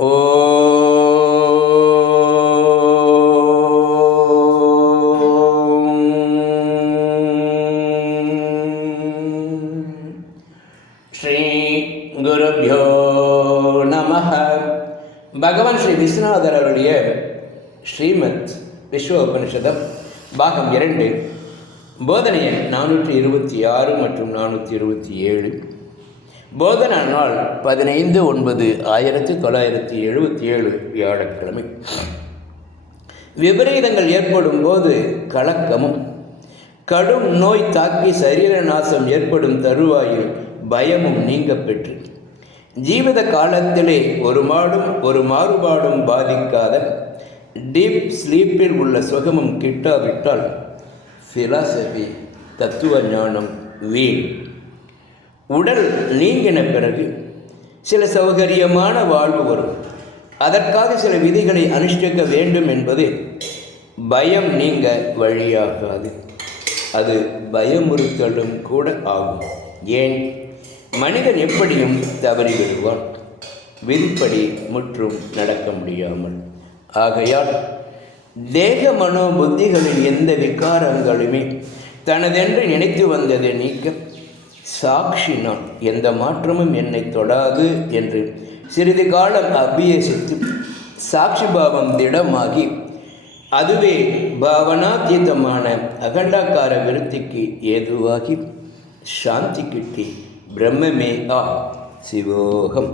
ஸ்ரீ குருப்யோ நமஹ. பகவான் ஸ்ரீ விஸ்வநாதர் அவருடைய ஸ்ரீமத் விஸ்வ உபனிஷதம் பாகம் 2 போதனை எண் 426 மற்றும் 427. போதனா நாள் 15/9/1977 வியாழக்கிழமை. விபரீதங்கள் ஏற்படும் போது கலக்கமும் கடும் நோய் தாக்கி சரீர நாசம் ஏற்படும் தருவாயில் பயமும் நீங்க பெற்று ஜீவித காலத்திலே ஒரு மாறுபாடும் பாதிக்காத டீப் ஸ்லீப்பில் உள்ள சுகமும் கிட்டாவிட்டால் ஃபிலாசபி தத்துவ ஞானம் வீண். உடல் நீங்கின பிறகு சில சௌகரியமான வாழ்வு வரும். அதற்காக சில விதிகளை அனுஷ்டிக்க வேண்டும் என்பது பயம் நீங்க வழியாகாது. அது பயமுறுத்தலும் கூட ஆகும். ஏன்? மனிதன் எப்படியும் தவறிவிடுவான், விதிப்படி முற்றும் நடக்க முடியாமல். ஆகையால் தேக மனோ புத்திகளின் எந்த விகாரங்களுமே தனதென்று நினைத்து வந்ததை நீக்க சாட்சி நான், எந்த மாற்றமும் என்னை தொடாது என்று சிறிது காலம் அபியசித்து சாட்சி பாவம் திடமாகி அதுவே பாவனாதீதமான அகண்டாக்கார விருத்திக்கு ஏதுவாகி சாந்தி கிட்டி பிரம்மமே ஆ சிவோகம்.